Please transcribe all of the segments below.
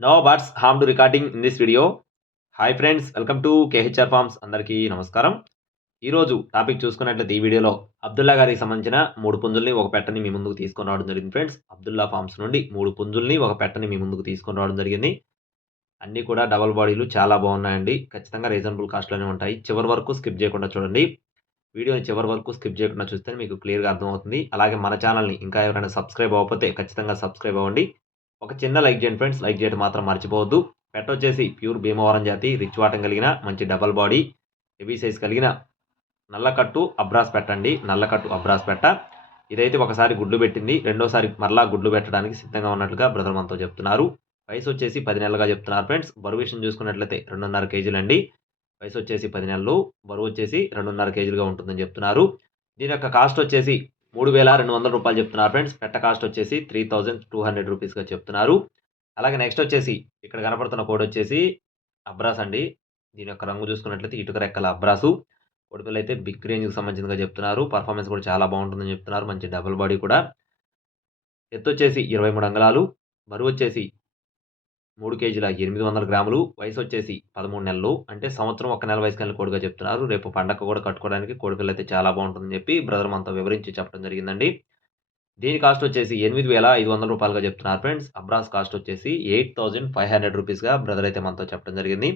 No birds harm to recording in this video hi friends welcome to KHR farms అందరికీ నమస్కారం. ఈరోజు topic చూసుకున్నట్లయితే ఈ వీడియోలో అబ్దుల్లా గారికి సంబంధించిన మూడు పుంజుల్ని ఒక పెట్టని మీ ముందుకు తీసుకొని రావడం జరిగింది ఫ్రెండ్స్ అబ్దుల్లా ఫార్మ్స్ నుండి మూడు పుంజుల్ని ఒక పెట్టని మీ ముందుకు తీసుకొని రావడం జరిగింది. అన్నీ కూడా డబల్ బాడీలు చాలా బాగున్నాయండి. ఖచ్చితంగా రీజనబుల్ కాస్ట్లోనే ఉంటాయి. చివరి వరకు స్కిప్ చేయకుండా చూడండి. వీడియోని చివరి వరకు స్కిప్ చేయకుండా చూస్తే మీకు క్లియర్గా అర్థమవుతుంది. అలాగే మన ఛానల్ని ఇంకా ఎవరైనా సబ్స్క్రైబ్ అవ్వకపోతే ఖచ్చితంగా సబ్స్క్రైబ్ అవ్వండి. ఒక చిన్న లైక్ చేయండి ఫ్రెండ్స్. లైక్ చేయడం మాత్రం మర్చిపోవద్దు. పెట్ట వచ్చేసి ప్యూర్ భీమవరం జాతి రిచ్ వాటం కలిగిన మంచి డబల్ బాడీ హెవీ సైజ్ కలిగిన నల్లకట్టు అబ్రాస్ పెట్టండి నల్లకట్టు అబ్రాస్ పెట్ట. ఇదైతే ఒకసారి గుడ్లు పెట్టింది. రెండోసారి మరలా గుడ్లు పెట్టడానికి సిద్ధంగా ఉన్నట్లుగా బ్రదర్ మనతో చెప్తున్నారు. వయసు వచ్చేసి పది నెలలుగా చెప్తున్నారు ఫ్రెండ్స్. బరువు విషయం చూసుకున్నట్లయితే రెండున్నర కేజీలు అండి. వయసు వచ్చేసి పది నెలలు. బరువు వచ్చేసి రెండున్నర కేజీలుగా ఉంటుందని చెప్తున్నారు. దీని యొక్క కాస్ట్ వచ్చేసి మూడు వేల రెండు వందల రూపాయలు చెప్తున్నారు ఫ్రెండ్స్. పెట్ట కాస్ట్ వచ్చేసి త్రీ థౌజండ్ టూ హండ్రెడ్ రూపీస్గా చెప్తున్నారు. అలాగే నెక్స్ట్ వచ్చేసి ఇక్కడ కనపడుతున్న కోడ్ వచ్చేసి అబ్రాస్ అండి. దీని యొక్క రంగు చూసుకున్నట్లయితే ఇటుక రెక్కల అబ్రాసు. కొడుకులు అయితే బిగ్ రేంజ్కి సంబంధించినగా చెప్తున్నారు. పర్ఫార్మెన్స్ కూడా చాలా బాగుంటుందని చెప్తున్నారు. మంచి డబుల్ బాడీ కూడా. ఎత్తు వచ్చేసి ఇరవై మూడు అంగళాలు. బరువు వచ్చేసి మూడు కేజీల ఎనిమిది వందల గ్రాములు. వయసు వచ్చేసి పదమూడు నెలలు. అంటే సంవత్సరం ఒక నెల వయసు కలిగిన కోడిగా చెప్తున్నారు. రేపు పండగ కూడా కట్టుకోవడానికి కోడిపిల్ల అయితే చాలా బాగుంటుందని చెప్పి బ్రదర్ మనతో వివరించి చెప్పడం జరిగిందండి. దీని కాస్ట్ వచ్చేసి ఎనిమిది వేల ఐదు వందల రూపాయలుగా చెప్తున్నారు ఫ్రెండ్స్. అబ్రాస్ కాస్ట్ వచ్చేసి ఎయిట్ థౌజండ్ ఫైవ్ హండ్రెడ్ రూపీస్గా బ్రదర్ అయితే మనతో చెప్పడం జరిగింది.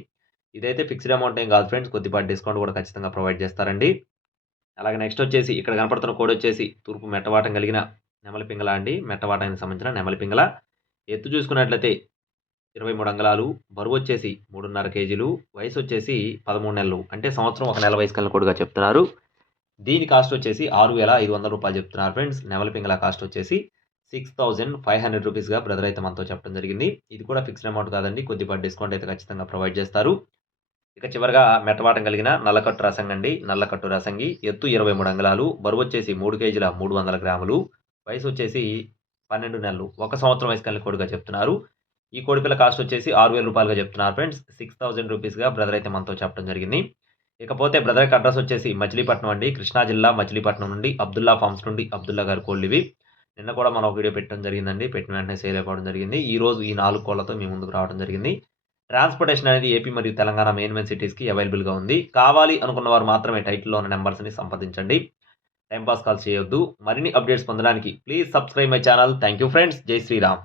ఇదైతే ఫిక్స్డ్ అమౌంట్ ఏం కాదు ఫ్రెండ్స్. కొద్దిపాటి డిస్కౌంట్ కూడా ఖచ్చితంగా ప్రొవైడ్ చేస్తారండి. అలాగే నెక్స్ట్ వచ్చేసి ఇక్కడ కనపడుతున్న కోడ్ వచ్చేసి తూర్పు మెట్టవాటం కలిగిన నెమలి పింగళ అండి. మెట్టవాటానికి సంబంధించిన నెమలి పింగళ ఎత్తు చూసుకున్నట్లయితే ఇరవై మూడు అంగళాలు బరువు వచ్చేసి మూడున్నర కేజీలు వయసు వచ్చేసి పదమూడు నెలలు. అంటే సంవత్సరం ఒక నెల వయసు కలిగిన కొడుగా చెప్తున్నారు. దీని కాస్ట్ వచ్చేసి ఆరు వేల ఐదు వందల రూపాయలు చెప్తున్నారు ఫ్రెండ్స్. నెమలి పింగళ కాస్ట్ వచ్చేసి సిక్స్ థౌజండ్ ఫైవ్ హండ్రెడ్ రూపీస్గా బ్రదర్ అయితే మనతో చెప్పడం జరిగింది. ఇది కూడా ఫిక్స్డ్ అమౌంట్ కాదండి. కొద్దిపాటి డిస్కౌంట్ అయితే ఖచ్చితంగా ప్రొవైడ్ చేస్తారు. ఇక చివరిగా మెట్టవాటం కలిగిన నల్లకట్టు రసంగి అండి నల్లకట్టు రసంగి. ఎత్తు ఇరవై మూడు అంగళాలు బరువు వచ్చేసి మూడు కేజీల మూడు వందల గ్రాములు వయసు వచ్చేసి పన్నెండు నెలలు. ఒక సంవత్సరం వయసు కలిగిన కొడుగా చెప్తున్నారు. ఈ కోడిపిల్ల కాస్ట్ వచ్చేసి ఆరు వేల రూపాయలుగా చెప్తున్నారు ఫ్రెండ్స్. సిక్స్ థౌసండ్ రూపీస్గా బ్రదర్ అయితే మనతో చెప్పడం జరిగింది. ఇకపోతే బ్రదర్ యొక్క అడ్రస్ వచ్చేసి మచిలీపట్నం అండి. కృష్ణా జిల్లా మచిలీపట్నం నుండి అబ్దుల్లా ఫార్మ్స్ నుండి అబ్దుల్లా గారి కోళ్ళు ఇవి. నిన్న కూడా మనం ఒక వీడియో పెట్టడం జరిగిందండి. పెట్టిన వెంటనే సేల్ అయిపోవడం జరిగింది. ఈ రోజు ఈ నాలుగు కోళ్ళతో మీ ముందుకు రావడం జరిగింది. ట్రాన్స్పోర్టేషన్ అనేది ఏపీ మరియు తెలంగాణ మెయిన్ మెయిన్ సిటీస్కి అవైలబుల్గా ఉంది. కావాలి అనుకున్న వారు మాత్రమే టైటిల్లో ఉన్న నెంబర్స్ని సంప్రదించండి. టైంపాస్ కాల్ చేయొద్దు. మరిన్ని అప్డేట్స్ పొందడానికి please subscribe my channel. Thank you friends. జై శ్రీరామ్.